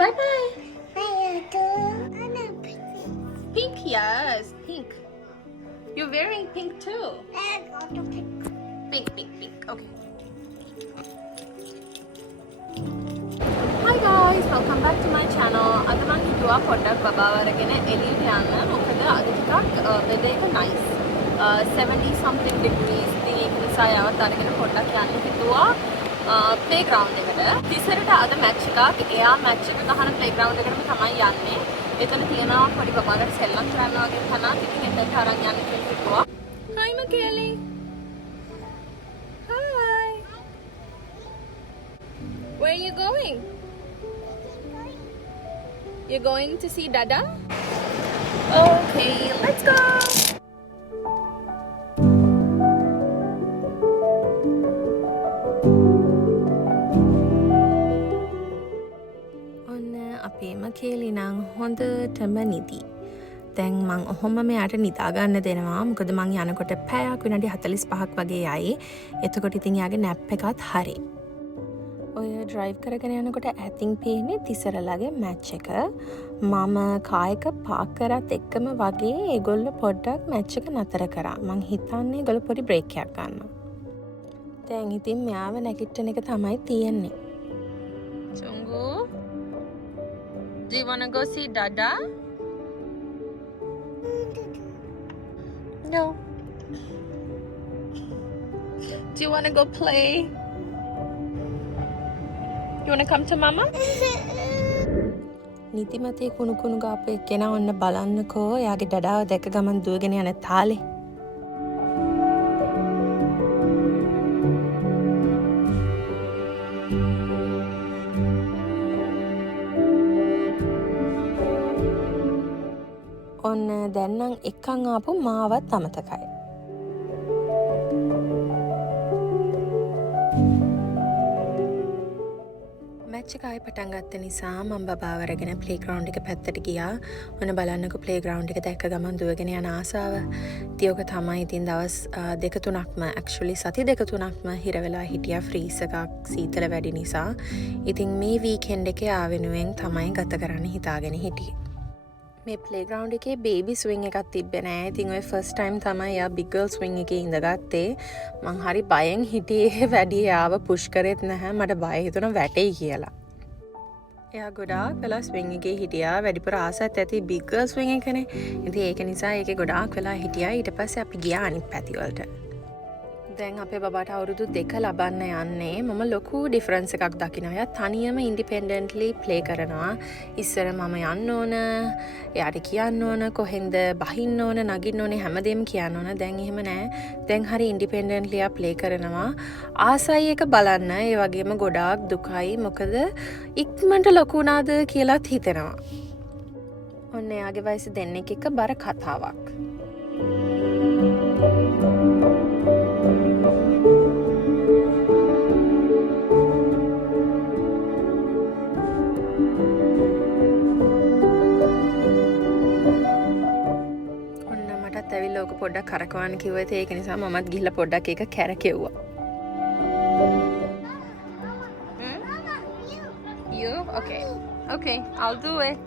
bye bye. I do. Pink, yes, pink. You're wearing pink too. I got to pick. Pink, pink, pink. Okay. Hi guys, welcome back to my channel. අද මම හිතුවා පොඩ්ඩක් බබාව අරගෙන එළියට යන්න. මොකද අද ටිකක් weather එක nice. 70 something degrees. ඉතින් ඒක නිසා යවත් අරගෙන පොඩ්ඩක් යන්න හිතුවා playground එකට. තිසරට අද match එකක්. එයා match එක ගහන playground එකටම තමයි යන්නේ. එතන තියෙනවා පොඩි බබාලට සෙල්ලම් කරන්න වගේ තැනක්. ඉතින් එතනට අරන් යන්න කියලා හිතුවා. Hi Makeli. Hi. Where are you going? You're going to see Dada? Okay, let's go! ඔන්න අපේම කේලි නම් හොඳටම නිදි. දැන් මං ඔහොම මෙයාට නිදා ගන්න දෙනවා. මොකද මං යනකොට පැයක් විනාඩි 45ක් වගේ යයි. එතකොට ඉතින් යාගේ නැප් එකත් හරි. ඔය ඩ්‍රයිව් කරගෙන යනකොට ඇතින් පේන්නේ තිසරලගේ මැච් එක. මම කායක පාක් කරත් එක්කම වගේ ඒගොල්ලෝ පොඩ්ඩක් මැච් එක නතර කරා. මං හිතන්නේ ඒගොල්ලෝ පොඩි බ්‍රේක් එකක් ගන්නවා. දැන් ඉතින් මෙයාව නැගිටින එක තමයි තියෙන්නේ. Chungu, do you want to go see Dada? No. Do you want to go play? You want to come to mama? නිතිමතේ කුණු ගාපු එක්කෙනා ඔන්න බලන්නකෝ. එයාගේ ඩඩාව දැක ගමන් දුවගෙන යන තාලේ. ඔන්න දැන් නම් එකන් ආපු මාවත් අමතකයි. මැච් එක ආයෙ පටන් ගත්ත නිසා මම බබාව අරගෙන ප්ලේග්‍රවුන්ඩ් එක පැත්තට ගියා. ඔන්න බලන්නකෝ ප්ලේග්‍රවුන්ඩ් එක දැක්ක ගමන් දුවගෙන යන ආසාව. ඉතින් ඔක තමයි ඉතින් දවස් දෙක තුනක්ම ඇක්චුවලි සති දෙක තුනක්ම හිර වෙලා හිටියා ෆ්‍රීස් එකක් සීතල වැඩි නිසා. ඉතින් මේ වීකෙන්ඩ් එකේ ආවෙනුවෙන් තමයි ගත කරන්න හිතාගෙන හිටියේ. මේ ප්ලේග්‍රවුන්ඩ් එකේ බේබි ස්විං එකක් තිබ්බේ නෑ. ඉතින් ඔය ෆස්ට් ටයිම් තමයි යා බිග් ගර්ල් ස්විං එකේ ඉඳගත්තේ. මං හරි බයෙන් හිටියේ වැඩි යාව පුෂ් කරෙත් නැහැ. මට බය හිතුණා වැටෙයි කියලා. එයා ගොඩාක් වෙලා ස්විං එකේ හිටියා. වැඩිපුර ආසත් ඇති බිග් ගර්ල් ස්විං එකනේ. ඉතින් ඒක නිසා ඒකේ ගොඩාක් වෙලා හිටියා. ඊට පස්සේ අපි ගියා අනිත් පැති වලට. දැන් අපේ බබාට අවුරුදු 2 ලබන්න යන්නේ. මම ලොකු ඩිෆරන්ස් එකක් දකිනවා. එයා තනියම ඉන්ඩිපෙන්ඩන්ට්ලි ප්ලේ කරනවා. ඉස්සර මම යන්න ඕන, එයාට කියන්න ඕන කොහෙන්ද බහින්න ඕන, නගින්න ඕනේ හැමදේම කියන්න ඕන. දැන් එහෙම නෑ. දැන් හරි ඉන්ඩිපෙන්ඩන්ට්ලි එයා ප්ලේ කරනවා. ආසයි එක බලන්න. ඒ වගේම ගොඩාක් දුකයි. මොකද ඉක්මනට ලොකු වුණාද කියලාත් හිතෙනවා. ඔන්න එයාගේ වයස දෙන්නෙක් එක්ක බර කතාවක්. ඇවිල්ලා ඔක පොඩ්ඩක් කරකවන්න කිව්වත් ඒක නිසා මමත් ගිහිල්ලා පොඩ්ඩක් ඒක කැරකෙව්වා. You? Okay. Okay, I'll do it.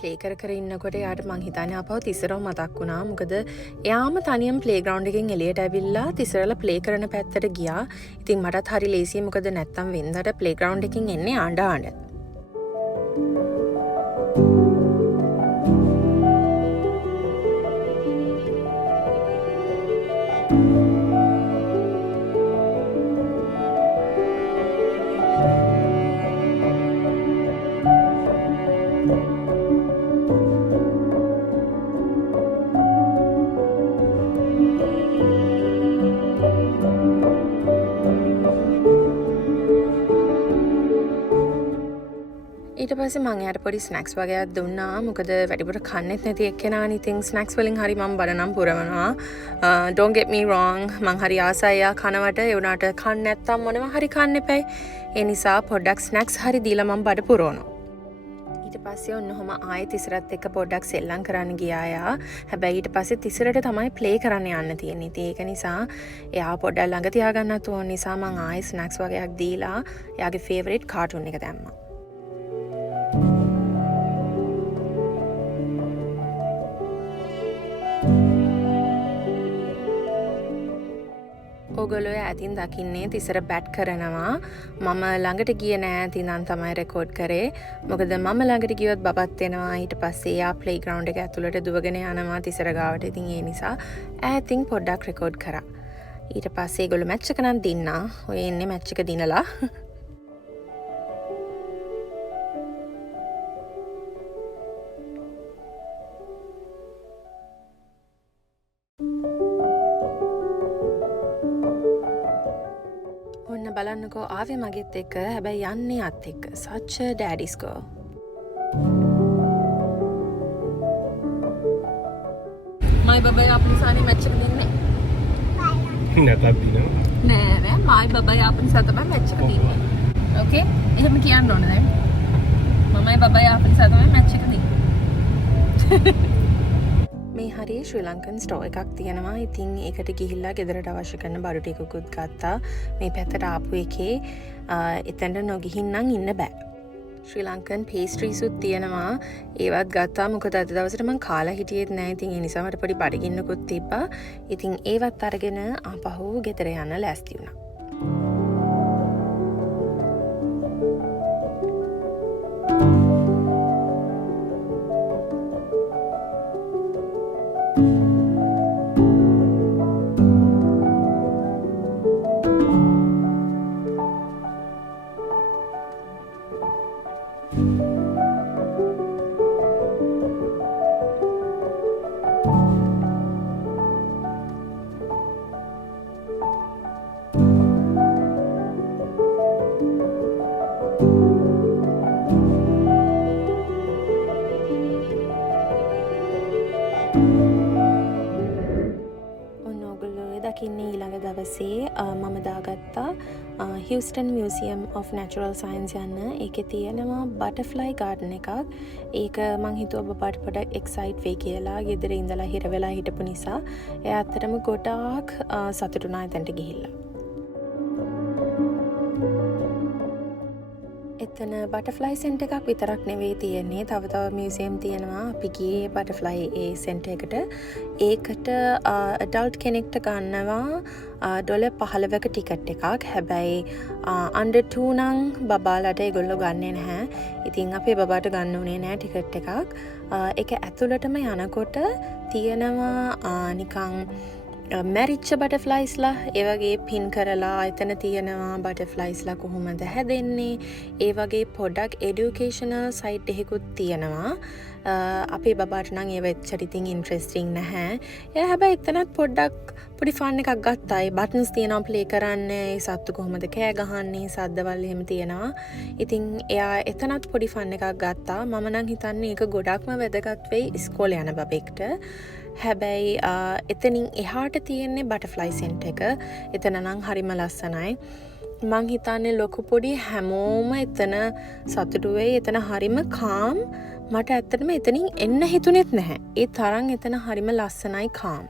Play කර ඉන්නකොට යාට මං හිතන්නේ ආපහු තිසරව මතක් වුණා. මොකද එයාම තනියම ප්ලේග්‍රවුන්ඩ් එකෙන් එළියට ඇවිල්ලා තිසරලා ප්ලේ කරන පැත්තට ගියා. ඉතින් මටත් හරි ලේසියි. මොකද නැත්තම් වෙන්දට ප්ලේග්‍රවුන්ඩ් එකෙන් එන්නේ ආඬ. ඊට පස්සේ මං එයාට පොඩි ස්නැක්ස් වගේක් දුන්නා. මොකද වැඩිපුර කන්නෙත් නැති එක්කෙනානේ. ඉතින් ස්නැක්ස් වලින් හරි මම බඩනම් පුරවනවා. Don't get me wrong. මං හරි ආසයි එයා කනවට. ඒ වුණාට කන්න නැත්තම් මොනවා හරි කන්න එපයි. ඒ නිසා පොඩ්ඩක් ස්නැක්ස් හරි දීලා මම බඩ පුරවනවා. ඊට පස්සේ ඔන්නෝම ආයෙ තිසරත් එක්ක පොඩ්ඩක් සෙල්ලම් කරන්න ගියා එයා. හැබැයි ඊට පස්සේ තිසරට තමයි ප්ලේ කරන්න යන්න තියෙන්නේ. ඉතින් ඒක නිසා එයා පොඩ්ඩක් ළඟ තියාගන්නත් ඕන නිසා මං ආයෙ ස්නැක්ස් වගේක් දීලා එයාගේ ෆේවරිට් කාටුන් එක දැම්මා. ඔගොල්ලෝ ඇතින් දකින්නේ තිසර බැට් කරනවා. මම ළඟට ගියේ නෑ. ඉතින් තමයි රෙකෝඩ් කරේ. මොකද මම ළඟට ගියොත් බබත් එනවා. ඊට පස්සේ එයා ප්ලේ ග්‍රවුන්ඩ් එක ඇතුළට දුවගෙන යනවා තිසර ගාවට. ඉතින් ඒ නිසා ඈතින් පොඩ්ඩක් රෙකෝඩ් කරා. ඊට පස්සේ ඒගොල්ලෝ මැච් එක නම් දින්නා. ඔය එන්නේ මැච් එක දිනලා. බලන්නකෝ ආවේ මගෙත් එක්ක. හැබැයි යන්නේ අත් එක්ක. such a daddy's girl. මයි බබයි අපනිසානේ මැච් එක දෙන්නේ. නැතත් දිනවා. නෑ මයි බබයි අපනිසා තමයි මැච් එක දෙන්නේ. ඕකේ? එහෙම කියන්න ඕන දැන්. මමයි බබයි අපනිසා තමයි මැච් එක දෙන්නේ. මේ හරිය ශ්‍රී ලංකන් ස්ටෝ එකක් තියෙනවා. ඉතින් ඒකට ගිහිල්ලා ගෙදරට අවශ්‍ය කරන බඩු ටිකකුත් ගත්තා. මේ පැත්තට ආපු එකේ එතනට නොගිහින් නම් ඉන්න බෑ. ශ්‍රී ලංකන් පේස්ට්‍රීසුත් තියෙනවා. ඒවත් ගත්තා. මොකද අද දවසට මම කාලා හිටියෙත් නෑ. ඉතින් ඒ නිසා මට පොඩි බඩගින්නකුත් තිබ්බා. ඉතින් ඒවත් අරගෙන ආපහු ගෙදර යන්න ලෑස්ති වුණා. ඊළඟ දවසේ මම දාගත්තා හියුස්ටන් මියුසියම් of natural science යන්න. ඒකේ තියෙනවා බටර්ෆ්ලයි ගාඩන් එකක්. ඒක මං හිතුවා බබාට පොඩක් එක්සයිට් වෙයි කියලා. ගෙදර ඉඳලා හිර වෙලා හිටපු නිසා එයා ඇත්තටම ගොඩාක් සතුටු වුණා එතනට ගිහිල්ලා. එතන බටර්ෆ්ලයි සෙන්ටර් එකක් විතරක් නෙවෙයි තියෙන්නේ. තව මියුසියම් තියෙනවා. අපි ගියේ බටර්ෆ්ලයි ඒ සෙන්ටර් එකට. ඒකට ඇඩල්ට් කෙනෙක්ට ගන්නවා $15ක ටිකට් එකක්. හැබැයි under 2 නම් බබාලට ඒගොල්ලෝ ගන්නෙ නැහැ. ඉතින් අපේ බබාට ගන්න උනේ නැහැ ටිකට් එකක්. ඒක ඇතුළටම යනකොට තියෙනවා නිකන් මැරිච්ච බටර්ෆ්ලයිස්ලා ඒ වගේ පින් කරලා එතන තියෙනවා බටර්ෆ්ලයිස්ලා කොහොමද හැදෙන්නේ. ඒ වගේ පොඩක් එඩියුකේෂනල් සයිට් එකකුත් තියෙනවා. අපේ බබාට නම් ඒව එච්චර ඉතින් ඉන්ට්‍රෙස්ටිං නැහැ. එයා හැබැයි එතනත් පොඩ්ඩක් පොඩි ෆන් එකක් ගත්තා. ඒ බටන්ස් තියෙනවා ප්ලේ කරන්න. ඒ සත්තු කොහොමද කෑ ගහන්නේ සද්දවල් එහෙම තියෙනවා. ඉතින් එයා එතනත් පොඩි ෆන් එකක් ගත්තා. මම නම් හිතන්නේ ඒක ගොඩක්ම වැදගත් වෙයි ඉස්කෝලේ යන බබෙක්ට. හැබැයි එතනින් එහාට තියෙන්නේ බටර්ෆ්ලයි සෙන්ටර් එක. එතන නම් හරිම ලස්සනයි. මං හිතන්නේ ලොකු පොඩි හැමෝම එතන සතුටු වෙයි. එතන හරිම කාම්. මට ඇත්තටම එතනින් එන්න හිතුනෙත් නැහැ. ඒ තරම් එතන හරිම ලස්සනයි කාම්.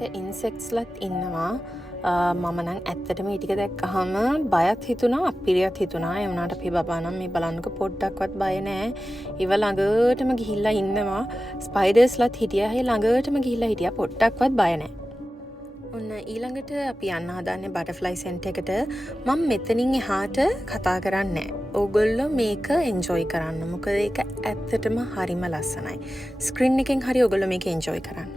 එක ඉන්සෙක්ට්ස්ලත් ඉන්නවා. මම නම් ඇත්තටම ඒ ටික දැක්කහම බයත් හිතුණා අපිරියත් හිතුණා. ඒ වුණාට අපේ බබා නම් මේ බලන්නකො පොඩ්ඩක්වත් බය නැහැ. ඒව ළඟටම ගිහිල්ලා ඉන්නවා. ස්පයිඩර්ස්ලත් හිටියා. ඒ ළඟටම ගිහිල්ලා හිටියා. පොඩ්ඩක්වත් බය නැහැ. ඔන්න ඊළඟට අපි යන්න හදන්නේ බටර්ෆ්ලයි සෙන්ටර් එකට. මම මෙතනින් එහාට කතා කරන්නේ නැහැ. ඔගොල්ලෝ මේක එන්ජොයි කරන්න. මොකද ඒක ඇත්තටම හරිම ලස්සනයි. ස්ක්‍රීන් එකෙන් හරි ඔගොල්ලෝ මේක එන්ජොයි කරන්න.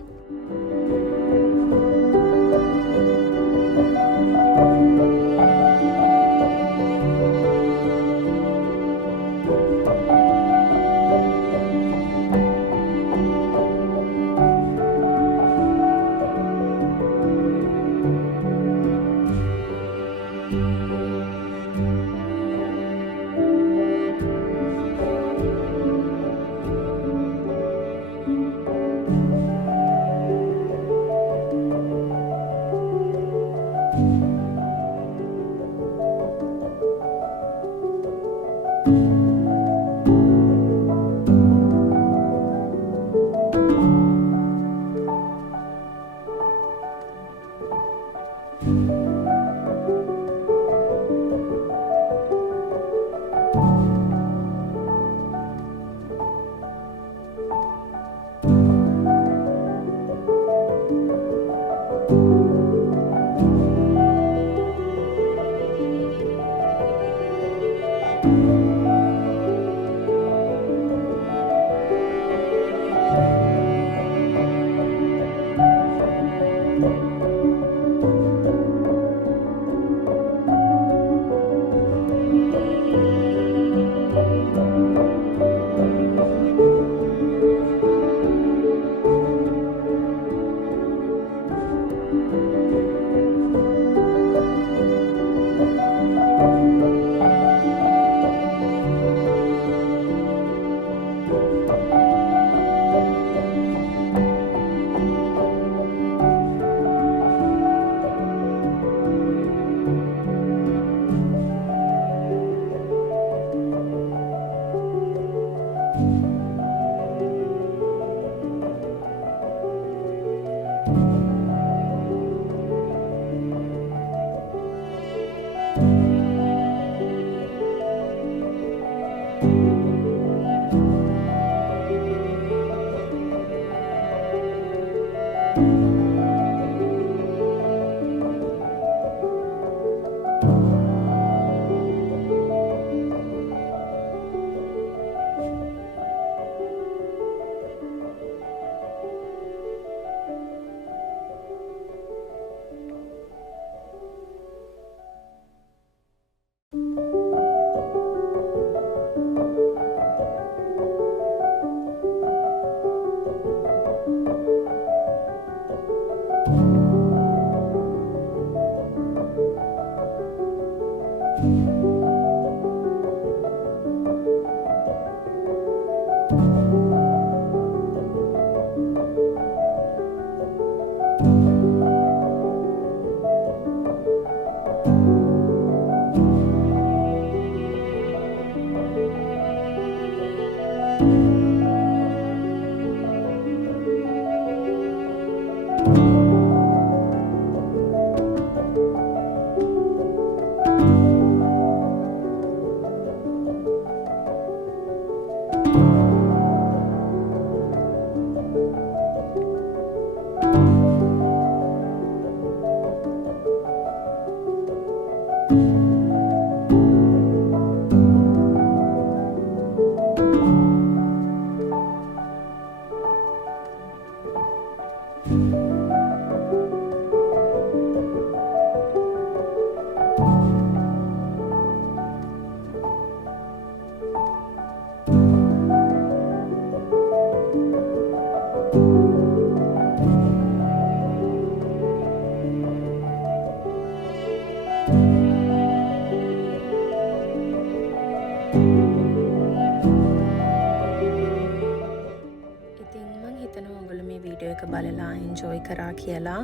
බලලා එන්ජොයි කරා කියලා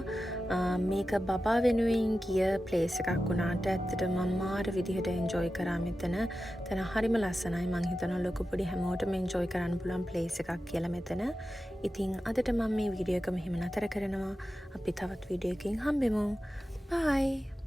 මේක බබා වෙනුවෙන් ගිය ප්ලේස් එකක් වුණාට ඇත්තටම මම මාර විදිහට එන්ජොයි කරා මෙතන. තන හරිම ලස්සනයි. මං හිතනවා ලොකු පොඩි හැමෝටම එන්ජොයි කරන්න පුළුවන් ප්ලේස් එකක් කියලා මෙතන. ඉතින් අදට මම මේ වීඩියෝ එක මෙහෙම නතර කරනවා. අපි තවත් වීඩියෝ එකකින් හම්බෙමු. බයි.